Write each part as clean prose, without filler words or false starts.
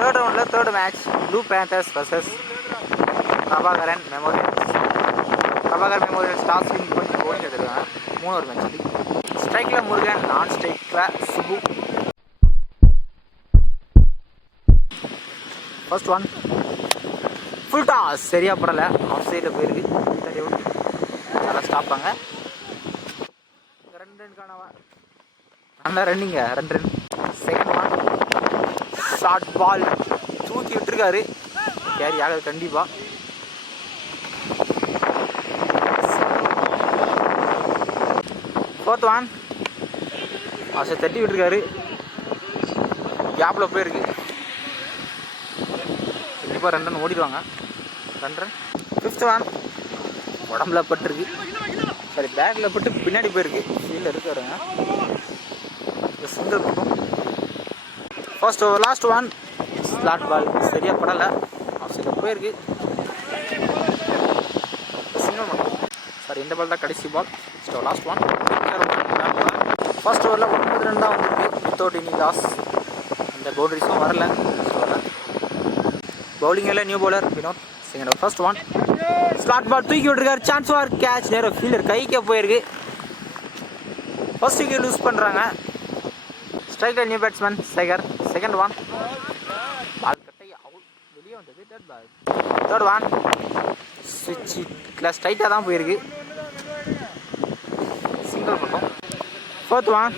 Third ரவுண்டில் third match blue panthers versus Prabhakaran memorial. Prabhakar memorial stars win பண்ணி polling எடுத்துருக்காங்க. 3 match அது. ஸ்ட்ரைக்கில் முருகன், நான் ஸ்ட்ரைக்கில் Subu. First one full toss சரியா படலை, ஆஃப் சைடில் போயிருக்கு. தள்ளி விட்டு நல்லா ஸ்டாப்பாங்க. 2 ரன்கானவா நல்லா ரன்னிங்க, 2 run. Second one short ball தூக்கி விட்டுருக்காரு, கேரி ஆகுது கண்டிப்பாக. ஃபோர்த் ஒன் ஆசை தட்டி விட்டுருக்காரு, கேப்பில் போயிருக்கு. கண்டிப்பாக 2 ரன் ஓடிடுவாங்க. 2 ரன். ஃபிஃப்த் ஒன் உடம்புல பட்டுருக்கு, சரி பேக்கில் பட்டு பின்னாடி போயிருக்கு. ஃபீல்டில் இருக்காருங்க. சிங்கிள் பக்கம். First over last one slot ball சரியாக படலை, ஆஃப் சைடில் போயிருக்கு. சிங்கிள் மட்டும். சாரி இந்த பால் தான் கடைசி பால். Last one. ஃபர்ஸ்ட் ஓவரில் 9 ரன் தான் வந்திருக்கு வித்தவுட் எனி லாஸ். இந்த பவுண்டரிஸும் வரல. பவுலிங்கில் new bowler Vinod. Second over first one slot ball தூக்கி விட்டுருக்காரு, சான்ஸ் ஃபார் கேட்ச். நேரம் ஃபீல்டர் கைக்கே போயிருக்கு. ஃபர்ஸ்ட் விக்கெட் லூஸ் பண்ணுறாங்க. ஸ்ட்ரைக்கில் new batsman Sekar. Second one ball கட்டை அவுட், வெளியே வந்தது. Dead ball. தேர்ட் ஒன் ஸ்விட்சில் ஸ்ட்ரைட்டாக தான் போயிருக்கு, சிங்கிள் மட்டும். ஃபோர்த் ஒன்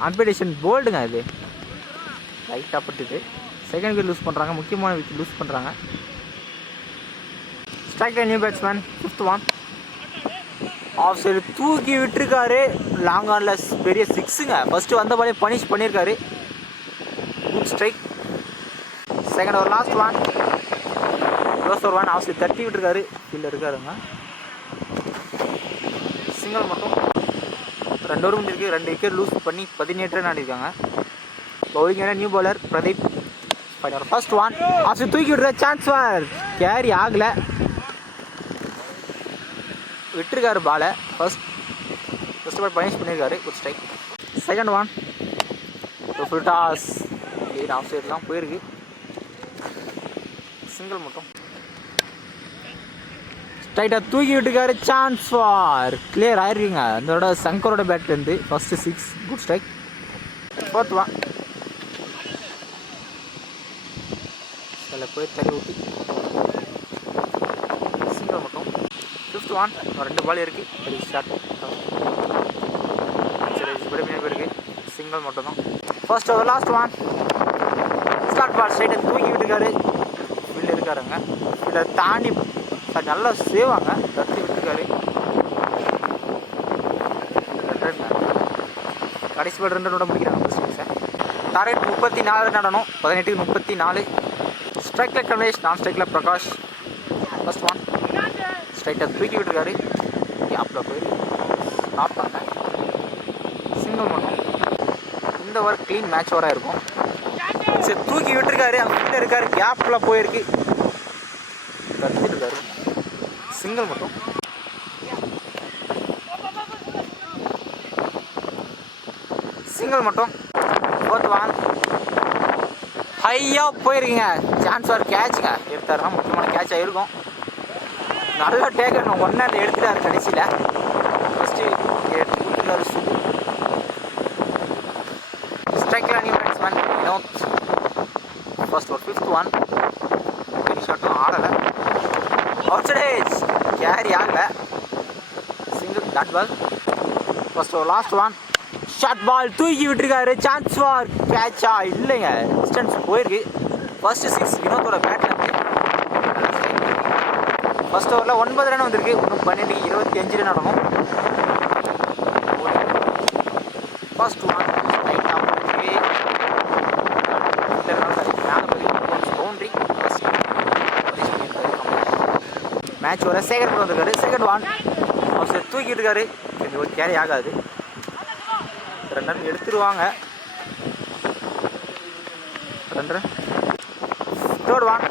காம்படிஷன் போல்டுங்க, இது லைட்டாக பட்டுது. செகண்ட் விக்கெட் லூஸ் பண்ணுறாங்க, முக்கியமான விக்கெட் லூஸ் பண்ணுறாங்க. ஸ்ட்ரைக்கில் new batsman. Fifth one off side தூக்கி விட்டுருக்காரு, லாங் ஆனில் பெரிய 6ங்க. ஃபஸ்ட்டு வந்த பாலே பனிஷ் பண்ணியிருக்காரு. Good strike. Second over last one close over one off side தட்டி விட்டுருக்காரு, ஃபீல்டில் இருக்காருங்க. சிங்கிள் மட்டும். 2 ஓவர் முடிஞ்சிருக்கு, 2 விக்கெட் லூஸ் பண்ணி 17 ரன் ஆடிருக்காங்க. பவுலிங்கான new bowler Pradeep. First one off side தூக்கி விட்டுற, சான்ஸ் ஃபார் கேரி ஆகலை, விட்டுருக்காரு பாலை. ஃபர்ஸ்ட் பால் பனிஷ் பண்ணியிருக்காரு. Good strike. Second one full toss off சைட்லாம் போயிருக்கு, சிங்கிள் மட்டும். ஸ்ட்ரைட்டாக தூக்கி விட்டுருக்காரு, சான்ஸ் ஃபார் கிளியர் ஆயிருக்குங்க. அதோட சங்கரோட பேட்லேருந்து first 6. Good strike. Fourth one போய் தள்ளி விட்டு சிங்கிள் மட்டும். ஃபிஃப்த் ஒன் 2 பால் இருக்குது, ஷார்ட் சரி போயிருக்கு, சிங்கிள் மட்டும் தான். First over last one start ball ஸ்ட்ரைட்டை தூக்கி விட்டுருக்காரு, ஃபீல்டு இருக்காருங்க. இதை தாண்டி நல்லா சேவாங்க, தட்டி விட்டுருக்காரு. கடைசி பால் 2 ரன் முடிக்கிறாங்க. டார்கெட் 34 ரன் நடணும், 18க்கு 34. ஸ்ட்ரைக்கில் கமலேஷ், நான் ஸ்ட்ரைக்கில் பிரகாஷ். ஃபர்ஸ்ட் ஒன் ஸ்ட்ரைட்டாக தூக்கி விட்டுருக்காரு, கேப்பில் போய் ஸ்டாப் பண்ண, சிங்கிள் மட்டும். இந்த ஓவர் க்ளீன் மேட்ச் ஓவராக இருக்கும். சரி தூக்கி விட்டுருக்காரு, அங்கே இருக்காரு, கேப்பில் போயிருக்கு, கத்திட்டு இருக்காரு, சிங்கிள் மட்டும். சிங்கிள் மட்டும். ஃபோர்த் ஒன் ஹையாக போயிருக்குங்க, சான்ஸ் ஃபார் கேட்சுங்க. எடுத்தாருன்னா முக்கியமான கேட்சாக இருக்கும். நல்லா டேக்கர் 1 ரன் எடுத்துட்டாரு கடைசியில். ஃபஸ்ட்டு எடுத்துட்டாரு சுபு. ஸ்ட்ரைக்கில் நியூ பேட்ஸ்மேன் வினோத். ஃபர்ஸ்ட் ஒரு ஃபிஃப்த் ஒன் ஷாட்டும் ஆடலை, அவுட் சைட் ஏஜ் கேரி ஆகலை, சிங்கிள் டாட் பால். ஃபர்ஸ்ட் ஒரு லாஸ்ட் ஒன் ஷார்ட் பால் தூக்கி விட்டுருக்காரு, சான்ஸ் ஃபார் கேட்சா இல்லைங்க, டிஸ்டன்ஸ் போயிருக்கு. ஃபர்ஸ்ட் 6 வினோத்தோட பேட்டில் இருந்து. ஃபர்ஸ்ட் ஓவரில் 9 ரன் வந்திருக்கு, இன்னும் 12க்கு 25 ரன் ஆடணும். First one boundary. மேட்ச் வர சேகர் வந்திருக்காரு. செகண்ட் ஒன் அவர் தூக்கிட்டு இருக்காரு, ஒரு கேரி ஆகாது, 2 ரன் எடுத்துருவாங்க. 2 ரன். தேர்ட் ஒன்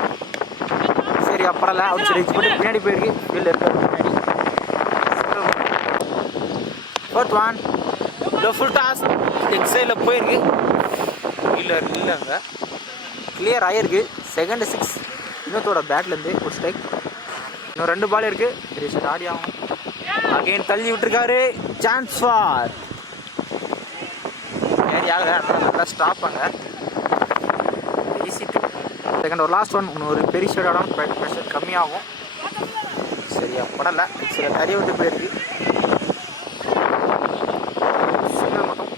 சரி அப்பறல அவுட் சைடு போட்டு பின்னாடி போயிருக்கு, ஃபீல்டில் இருக்காரு பின்னாடி. Fourth one full toss leg சைடில் போயிருக்கு, ஃபீல்டர் இல்லைங்க, கிளியர் ஆகிருக்கு. செகண்ட் 6 வினோத்தோட பேட்லேருந்து ஒரு ஸ்ட்ரைக். இன்னும் 2 பால் இருக்குது. பெரிய ஷாட் ஆடி ஆகும். அகைன் தள்ளி விட்டுருக்காரு. சான்ஸ் ஃபார் கேரி ஆகலை. நல்லா ஸ்டாப்பாங்க. ஈஸி 2. செகண்ட் ஒரு லாஸ்ட் ஒன். இன்னும் ஒரு பெரிய ஷாட் ப்ரெஷர் கம்மியாகும். சரியா படலை. சில நிறைய விட்டு போயிருக்கு. சிங்கிள் மட்டும்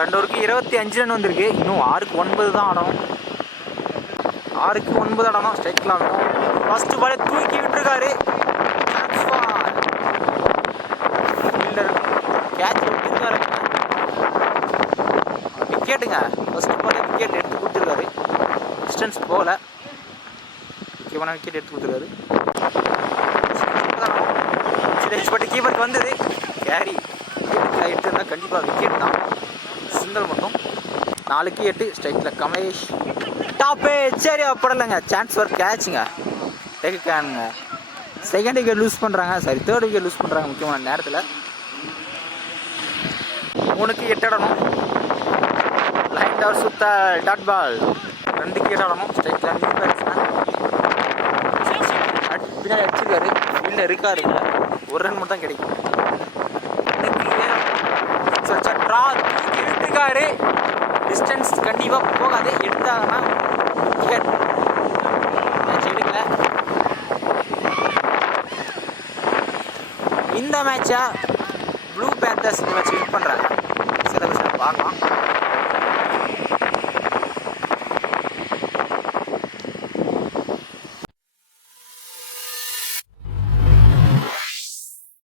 2 ஓவருக்கு 25 ரன் வந்திருக்கு. இன்னும் 6க்கு 9 தான் ஆடணும். 6க்கு 9 ஆடணும். ஸ்ட்ரைக்லாம் வேணும். ஃபர்ஸ்ட் பாலே தூக்கி விட்டுருக்காரு. ஃபீல்டர் கேட்ச் விட்டுருக்காரு. விக்கெட்டுங்க. ஃபர்ஸ்ட் பாலே விக்கெட் எடுத்து கொடுத்துருக்காரு. டிஸ்டன்ஸ் போகல. முக்கியமான விக்கெட் எடுத்து கொடுத்துருக்காரு. பட் கீப்பருக்கு வந்தது. கேரி எடுத்துருந்தா கண்டிப்பாக விக்கெட் தான். சிங்கிள் மட்டும். 4க்கு 8 ஸ்ட்ரைக்கில் கமலேஷ். டாப்பு சரியா படலைங்க. சான்ஸ் ஃபார் கேட்சுங்க. டேக்குங்க. செகண்ட் விக்கெட் லூஸ் பண்ணுறாங்க. சரி, தேர்ட் விக்கெட் லூஸ் பண்ணுறாங்க முக்கியமான நேரத்தில். 3க்கு 8 ஆடணும். லைன் டவர் சுத்த டாட் பால். 2க்கு 8 ஆடணும். ஸ்ட்ரைக்கில் நியூ பேட்ஸ்மேன் பின்னாடி அடிச்சிருக்காரு. ஃபீல்டில் இருக்காருங்க. ஒரு ரன் மட்டும் தான் கிடைக்கும். ட்ரா தூக்கி விட்டுருக்காரு. டிஸ்டன்ஸ் கண்டிப்பாக போகாது. எடுத்தாங்கன்னா விக்கெட். மேட்ச் எடுக்கல. இந்த மேட்சை ப்ளூ பேந்தர்ஸ் இந்த மேட்ச் வின் பண்ணுறாங்க. சில விஷயம் பார்க்கலாம்.